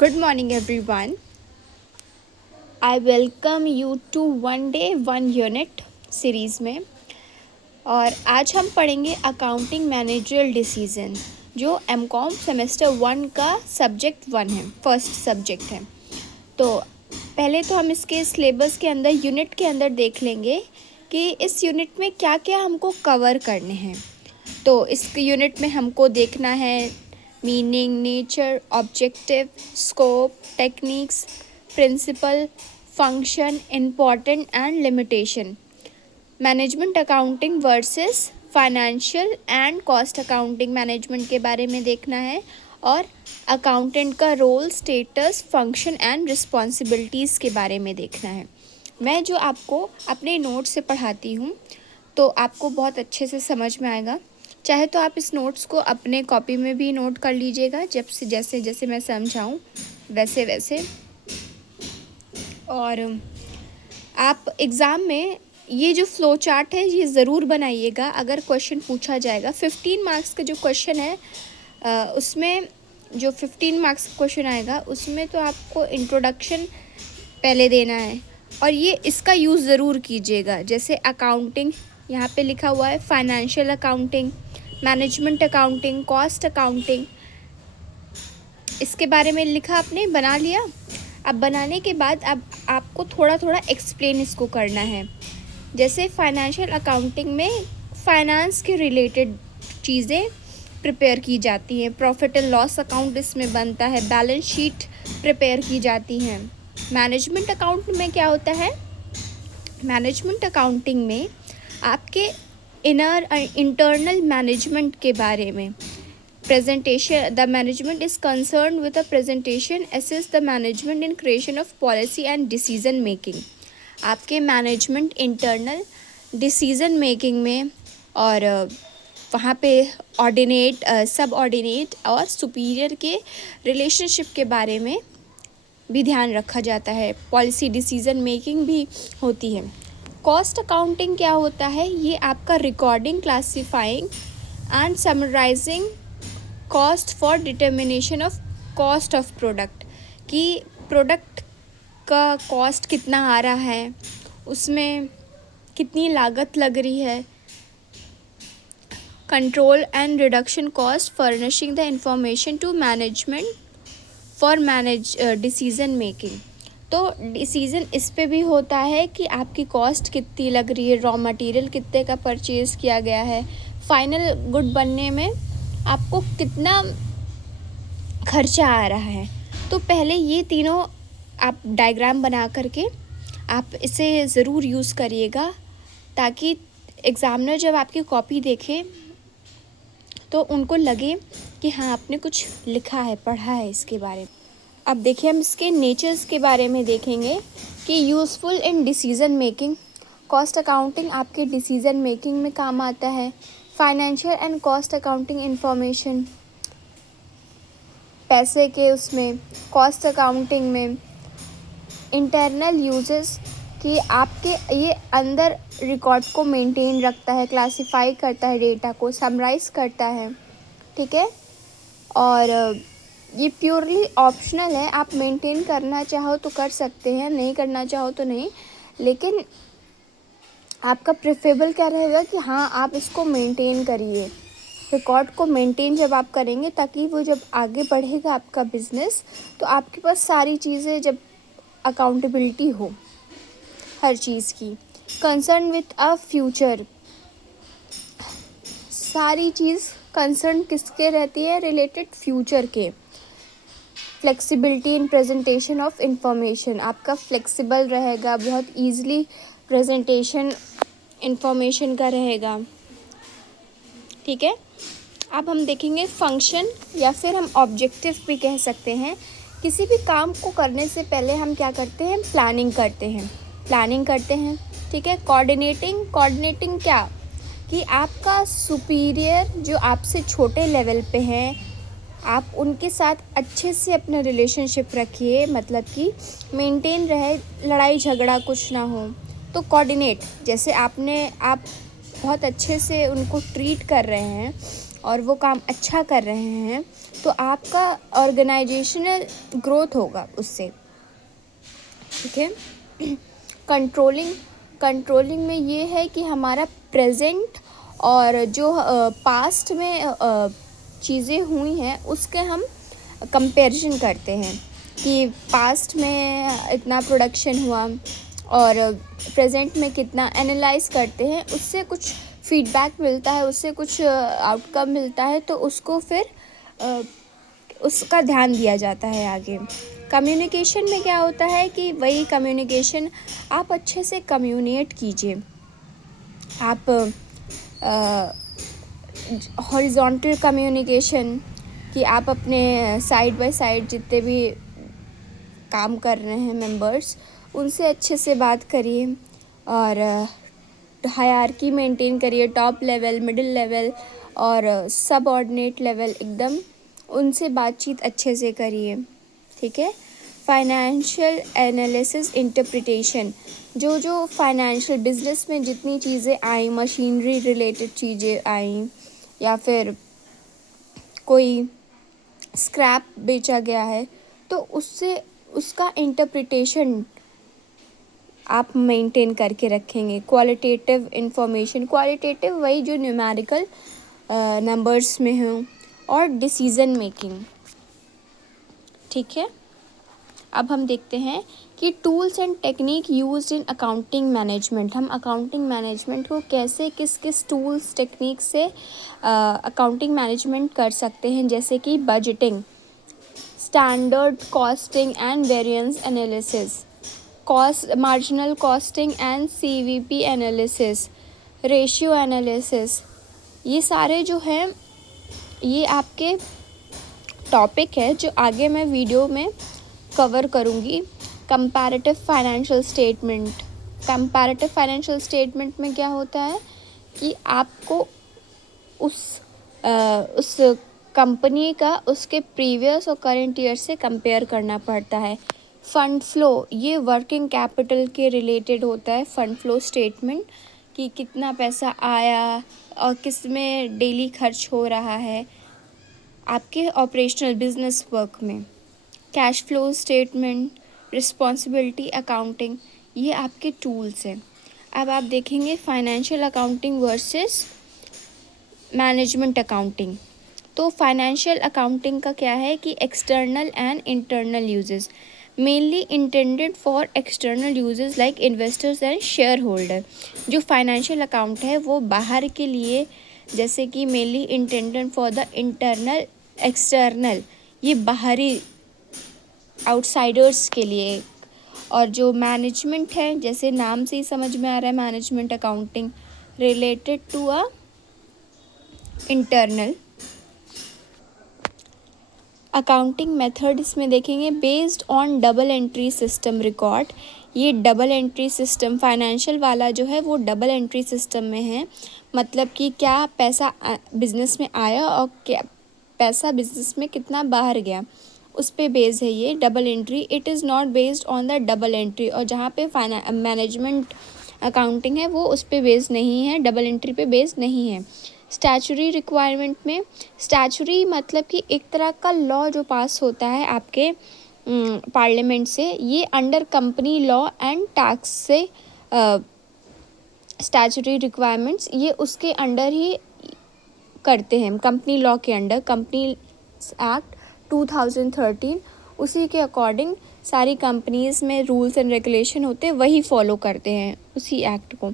Good morning, everyone. I welcome you to One Day One Unit series में। और आज हम पढ़ेंगे अकाउंटिंग मैनेजरियल डिसीजन, जो एमकॉम सेमेस्टर 1 का सब्जेक्ट 1 है, फर्स्ट सब्जेक्ट है। तो पहले तो हम इसके सिलेबस के अंदर यूनिट के अंदर देख लेंगे कि इस यूनिट में क्या क्या हमको कवर करने हैं। तो इस यूनिट में हमको देखना है meaning, nature, objective, scope, techniques, principle, function, important and limitation, management accounting versus financial and cost accounting management के बारे में देखना है, और अकाउंटेंट का role, status, function and responsibilities के बारे में देखना है। मैं जो आपको अपने नोट से पढ़ाती हूँ तो आपको बहुत अच्छे से समझ में आएगा। चाहे तो आप इस नोट्स को अपने कॉपी में भी नोट कर लीजिएगा, जब से जैसे जैसे मैं समझाऊँ वैसे वैसे। और आप एग्ज़ाम में ये जो फ्लो चार्ट है ये ज़रूर बनाइएगा। अगर क्वेश्चन पूछा जाएगा 15 मार्क्स का जो क्वेश्चन है, उसमें जो 15 मार्क्स का क्वेश्चन आएगा उसमें तो आपको इंट्रोडक्शन पहले देना है, और ये इसका यूज़ ज़रूर कीजिएगा। जैसे अकाउंटिंग यहाँ पे लिखा हुआ है, financial accounting, management accounting, cost accounting, इसके बारे में लिखा, आपने बना लिया। अब बनाने के बाद अब आपको थोड़ा थोड़ा एक्सप्लेन इसको करना है। जैसे फाइनेंशियल अकाउंटिंग में फाइनेंस के रिलेटेड चीज़ें प्रिपेयर की जाती हैं, प्रॉफिट एंड लॉस अकाउंट इसमें बनता है, बैलेंस शीट प्रिपेयर की जाती हैं। मैनेजमेंट अकाउंट में क्या होता है, मैनेजमेंट अकाउंटिंग में आपके इनर इंटरनल मैनेजमेंट के बारे में presentation, the management is concerned with a presentation, assess the management in creation of policy and decision making। आपके मैनेजमेंट इंटरनल डिसीजन मेकिंग में, और वहाँ पे ऑर्डिनेट, सब ऑर्डिनेट और सुपीरियर के रिलेशनशिप के बारे में भी ध्यान रखा जाता है। पॉलिसी डिसीजन मेकिंग भी होती है। कॉस्ट अकाउंटिंग क्या होता है, ये आपका recording, classifying and summarising cost for determination of cost of product, कि प्रोडक्ट का कॉस्ट कितना आ रहा है, उसमें कितनी लागत लग रही है। Control and reduction cost, furnishing the information to management for decision making. तो डिसीज़न इस पे भी होता है कि आपकी कॉस्ट कितनी लग रही है, रॉ मटेरियल कितने का परचेज़ किया गया है, फाइनल गुड बनने में आपको कितना खर्चा आ रहा है। तो पहले ये तीनों आप डायग्राम बना करके आप इसे ज़रूर यूज़ करिएगा, ताकि एग्ज़ामिनर जब आपकी कॉपी देखे तो उनको लगे कि हाँ आपने कुछ लिखा है, पढ़ा है इसके बारे में। अब देखिए, हम इसके नेचर्स के बारे में देखेंगे कि यूज़फुल इन डिसीज़न मेकिंग, कॉस्ट अकाउंटिंग आपके डिसीज़न मेकिंग में काम आता है। Financial and cost accounting information, पैसे के उसमें, कॉस्ट अकाउंटिंग में इंटरनल यूजेस, कि आपके ये अंदर रिकॉर्ड को मेंटेन रखता है, क्लासिफाई करता है, डेटा को समराइज करता है, ठीक है। और ये प्योरली ऑप्शनल है, आप मेंटेन करना चाहो तो कर सकते हैं, नहीं करना चाहो तो नहीं, लेकिन आपका प्रेफरेबल क्या रहेगा कि हाँ आप इसको मेंटेन करिए। रिकॉर्ड को मेंटेन जब आप करेंगे, ताकि वो जब आगे बढ़ेगा आपका बिजनेस, तो आपके पास सारी चीज़ें, जब अकाउंटेबिलिटी हो हर चीज़ की। कंसर्न विथ अ फ्यूचर, सारी चीज़ कंसर्न किसके रहती है, रिलेटेड फ्यूचर के। Flexibility in presentation of information, आपका फ्लेक्सिबल रहेगा, बहुत ईज़िली प्रेजेंटेशन इंफॉर्मेशन का रहेगा, ठीक है। अब हम देखेंगे फंक्शन, या फिर हम ऑब्जेक्टिव भी कह सकते हैं। किसी भी काम को करने से पहले हम क्या करते हैं, प्लानिंग करते हैं, ठीक है। कोऑर्डिनेटिंग क्या, कि आपका सुपीरियर जो आपसे छोटे लेवल पे हैं, आप उनके साथ अच्छे से अपना रिलेशनशिप रखिए, मतलब कि मेंटेन रहे, लड़ाई झगड़ा कुछ ना हो। तो कोऑर्डिनेट, जैसे आप बहुत अच्छे से उनको ट्रीट कर रहे हैं, और वो काम अच्छा कर रहे हैं तो आपका ऑर्गेनाइजेशनल ग्रोथ होगा उससे, ठीक है। कंट्रोलिंग कंट्रोलिंग में ये है कि हमारा प्रेजेंट और जो पास्ट में चीज़ें हुई हैं उसके हम कंपैरिजन करते हैं कि पास्ट में इतना प्रोडक्शन हुआ और प्रेजेंट में कितना, एनालाइज करते हैं, उससे कुछ फीडबैक मिलता है, उससे कुछ आउटकम मिलता है, तो उसको फिर उसका ध्यान दिया जाता है आगे। कम्युनिकेशन में क्या होता है कि वही कम्युनिकेशन, आप अच्छे से कम्युनिकेट कीजिए। आप हॉरिजॉन्टल कम्युनिकेशन कि आप अपने साइड बाय साइड जितने भी काम कर रहे हैं मेंबर्स, उनसे अच्छे से बात करिए और हायरार्की मेंटेन करिए, टॉप लेवल, मिडिल लेवल और सब ऑर्डिनेट लेवल, एकदम उनसे बातचीत अच्छे से करिए, ठीक है। फाइनेंशियल एनालिसिस इंटरप्रिटेशन, जो फाइनेंशियल बिजनेस में जितनी चीज़ें आई, मशीनरी रिलेटेड चीज़ें आई या फिर कोई स्क्रैप बेचा गया है, तो उससे उसका इंटरप्रिटेशन आप मेंटेन करके रखेंगे। क्वालिटेटिव इंफॉर्मेशन, क्वालिटेटिव वही जो न्यूमेरिकल नंबर्स में हों, और डिसीज़न मेकिंग, ठीक है। अब हम देखते हैं कि tools and technique used in accounting management. हम अकाउंटिंग मैनेजमेंट को कैसे किस किस टूल्स टेक्निक से अकाउंटिंग मैनेजमेंट कर सकते हैं, जैसे कि budgeting, standard costing and variance analysis, cost marginal costing and CVP analysis, ratio analysis, ये सारे जो हैं ये आपके टॉपिक है जो आगे मैं वीडियो में कवर करूँगी। Comparative financial statement, comparative financial statement में क्या होता है कि आपको उस कंपनी का उसके प्रीवियस और करंट ईयर से कंपेयर करना पड़ता है। फंड फ्लो, ये वर्किंग कैपिटल के रिलेटेड होता है। फंड फ्लो स्टेटमेंट कि कितना पैसा आया और किस में डेली खर्च हो रहा है आपके ऑपरेशनल बिजनेस वर्क में। Cash flow statement, responsibility accounting, ये आपके टूल्स हैं। अब आप देखेंगे financial accounting versus management accounting. तो फाइनेंशियल अकाउंटिंग का क्या है कि external and internal uses, mainly intended for external uses like investors and share holder. जो फाइनेंशियल अकाउंट है वो बाहर के लिए, जैसे कि mainly intended for the internal, external ये बाहरी आउटसाइडर्स के लिए। और जो मैनेजमेंट है, जैसे नाम से ही समझ में आ रहा है, management accounting related to a internal. Accounting method इसमें देखेंगे based on double entry system record. ये डबल एंट्री सिस्टम फाइनेंशियल वाला जो है वो डबल एंट्री सिस्टम में है, मतलब कि क्या पैसा बिजनेस में आया और क्या पैसा बिजनेस में कितना बाहर गया, उस पे बेस्ड है ये double entry. It is not based on the double entry, और जहाँ पे मैनेजमेंट अकाउंटिंग है वो उस पे बेस्ड नहीं है, डबल एंट्री पे बेस्ड नहीं है। स्टैचुरी रिक्वायरमेंट में, स्टैचुरी मतलब कि एक तरह का लॉ जो पास होता है आपके पार्लियामेंट से, ये under company law and tax से स्टैचुरी रिक्वायरमेंट्स ये उसके अंडर ही करते हैं, कंपनी लॉ के अंडर, कंपनी एक्ट 2013, उसी के अकॉर्डिंग सारी कंपनीज़ में रूल्स एंड रेगुलेशन होते हैं, वही फॉलो करते हैं उसी एक्ट को।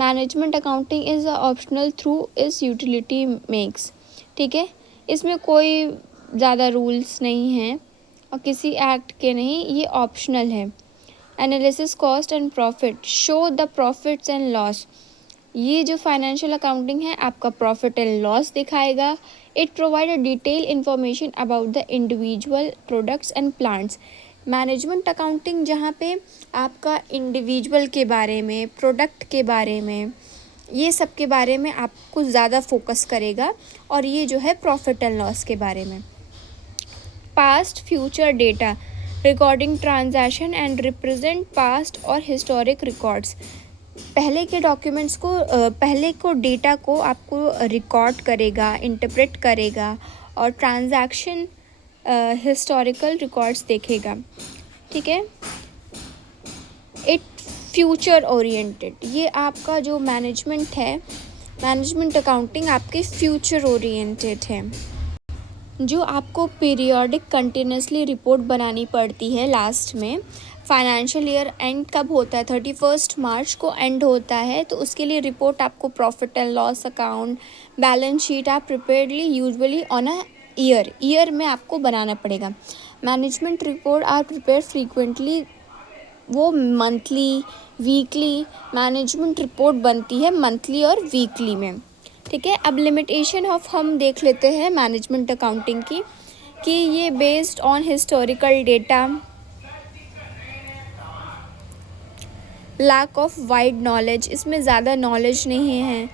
Management accounting is optional through इस यूटिलिटी मेक्स, ठीक है, इसमें कोई ज़्यादा रूल्स नहीं हैं और किसी एक्ट के नहीं, ये ऑप्शनल है। Analysis cost and profit, show the profits and loss, ये जो फाइनेंशियल अकाउंटिंग है आपका प्रॉफिट एंड लॉस दिखाएगा। It provide a detail information about the individual products and plants. Management accounting जहाँ पे आपका इंडिविजुअल के बारे में, प्रोडक्ट के बारे में, ये सब के बारे में आपको ज़्यादा फोकस करेगा, और ये जो है प्रॉफिट एंड लॉस के बारे में। Past future data, recording transaction and represent past और हिस्टोरिक रिकॉर्ड्स, पहले के डॉक्यूमेंट्स को पहले को डेटा को आपको रिकॉर्ड करेगा, इंटरप्रेट करेगा और ट्रांजैक्शन हिस्टोरिकल रिकॉर्ड्स देखेगा, ठीक है। इट फ्यूचर ओरिएंटेड, ये आपका जो मैनेजमेंट है, मैनेजमेंट अकाउंटिंग आपके फ्यूचर ओरिएंटेड है। जो आपको पीरियोडिक कंटिन्यूसली रिपोर्ट बनानी पड़ती है लास्ट में, फाइनेंशियल ईयर एंड कब होता है, 31 मार्च को एंड होता है, तो उसके लिए रिपोर्ट आपको profit and loss account, balance sheet आप prepare usually on a year में आपको बनाना पड़ेगा। Management report are prepare frequently, वो मंथली, वीकली मैनेजमेंट रिपोर्ट बनती है, मंथली और वीकली में, ठीक है। अब लिमिटेशन ऑफ हम देख लेते हैं मैनेजमेंट अकाउंटिंग की, कि ये based on historical data, lack of wide knowledge, इसमें ज़्यादा नॉलेज नहीं है,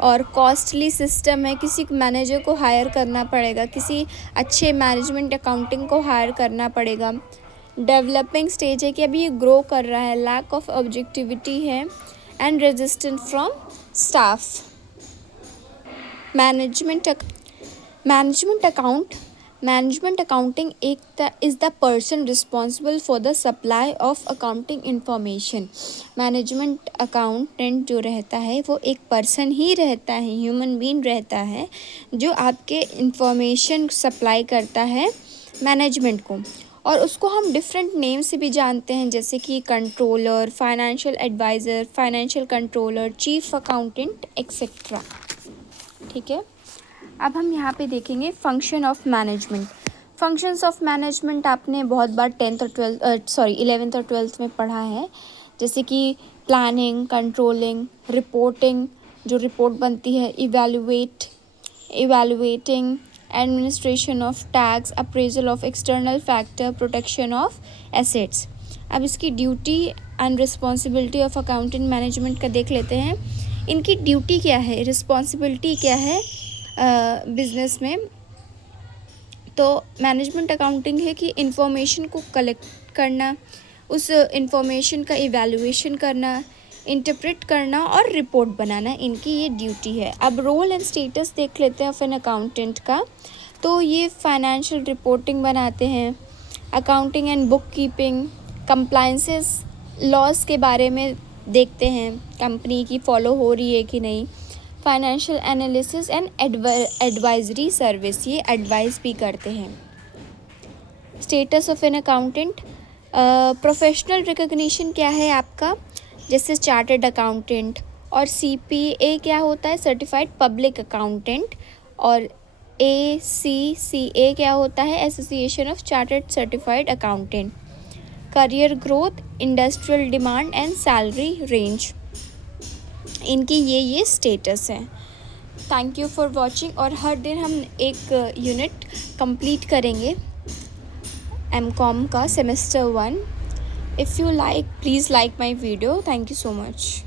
और कॉस्टली सिस्टम है, किसी मैनेजर को हायर करना पड़ेगा, किसी अच्छे मैनेजमेंट अकाउंटिंग को हायर करना पड़ेगा। डेवलपिंग स्टेज है कि अभी ये ग्रो कर रहा है, लैक ऑफ ऑब्जेक्टिविटी है and resistance from staff. Management accounting is the person responsible for the supply of accounting information. Management accountant जो रहता है वो एक पर्सन ही रहता है, ह्यूमन बीइंग रहता है, जो आपके इंफॉर्मेशन सप्लाई करता है मैनेजमेंट को, और उसको हम डिफरेंट नेम से भी जानते हैं, जैसे कि controller, financial adviser, financial controller, chief accountant etcetera, ठीक है। अब हम यहाँ पे देखेंगे function of management. Functions of management आपने बहुत बार 11th और 12th में पढ़ा है, जैसे कि प्लानिंग, कंट्रोलिंग, रिपोर्टिंग, जो रिपोर्ट बनती है, evaluating, administration of tax, appraisal of external factor, protection of assets. अब इसकी duty and responsibility of accounting management का देख लेते हैं। इनकी ड्यूटी क्या है, रिस्पॉन्सिबिलिटी क्या है बिज़नेस में। तो मैनेजमेंट अकाउंटिंग है कि इंफॉर्मेशन को कलेक्ट करना, उस इंफॉर्मेशन का इवैल्यूएशन करना, इंटरप्रेट करना और रिपोर्ट बनाना, इनकी ये ड्यूटी है। अब रोल एंड स्टेटस देख लेते हैं ऑफ एन अकाउंटेंट का। तो ये फाइनेंशियल रिपोर्टिंग बनाते हैं, accounting and book keeping, compliances, loss के बारे में देखते हैं, कंपनी की फॉलो हो रही है कि नहीं, financial analysis and advisory service, ये एडवाइस भी करते हैं। Status of an accountant, professional recognition क्या है आपका, जैसे चार्टर्ड अकाउंटेंट, और CPA क्या होता है, सर्टिफाइड पब्लिक अकाउंटेंट, और ACCA क्या होता है, association of chartered certified accountant. Career growth, industrial demand and salary range, इनकी ये स्टेटस है। Thank you for watching. और हर दिन हम एक यूनिट कंप्लीट करेंगे MCOM का semester 1। If you like, please like my video. Thank you so much.